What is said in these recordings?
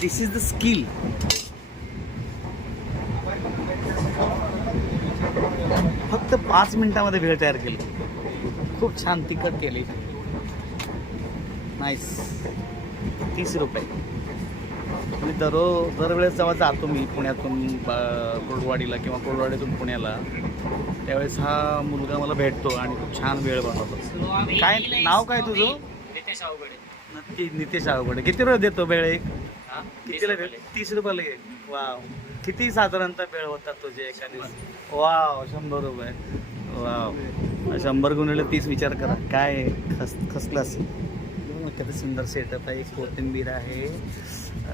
This is the skill. फक्त 5 मिनिटामध्ये भेळ तयार केली. खूप छान तिखट केली. नाईस. 30 रुपये. मी दरवेळेस जेव्हा जातो मी पुण्यातून कोळवाडीला किंवा कोळवाडीतून पुण्याला, त्यावेळेस हा मुलगा मला भेटतो आणि खूप छान वेळ बनवतो. काय नाव काय तुझं? नितेश अवघडे. नक्की नितेश अवघडे. किती रुपये देतो वेळ एक? कितीला भेळ? 30 रुपयाला एक. वाव. किती साधारणतः वेळ होतात तुझे एका दिवस? वाव. 100 रुपये. वाव. 100 गुणिले 30 विचार करा काय खसलास. किती सुंदर सेटअप आहे. कोथिंबीर आहे,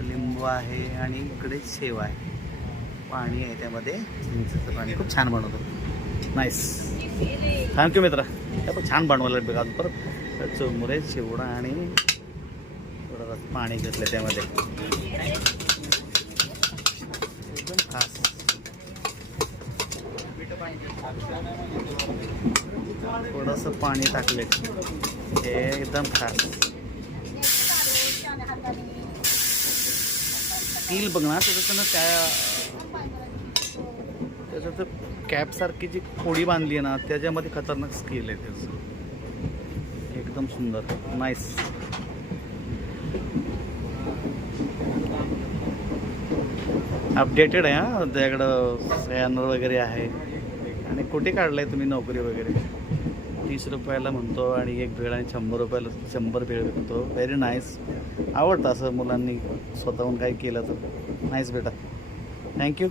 लिंबू आहे आणि इकडे शेव आहे, पाणी आहे त्यामध्ये, चिंचेचं पाणी. खूप छान बनवतो. नाईस. थँक्यू मित्रा. खूप छान बनवलं बघा. परत चुरमुरे, चिवडा आणि थोडं पाणी घेतलं त्यामध्ये. एकदम खास. थोडंसं पाणी टाकले. हे एकदम खास. स्टील बघ ना त्याच्यात त्याच्यात कॅपसारखी जी खोडी बांधली आहे ना, त्याच्यामध्ये खतरनाक स्किल आहे त्याचं. एकदम सुंदर. नाईस. अपडेटेड आहे हा. त्याकडं स्कॅनर वगैरे आहे. आणि कुठे काढलं आहे तुम्ही नोकरी वगैरे? 30 रुपयाला म्हणतो आणि एक भेळ, आणि 100 रुपयाला 100 भेळ विकतो. Very nice. आवडतं असं मुलांनी स्वतःहून काही केलं तर. नाईस बेटा. थँक्यू.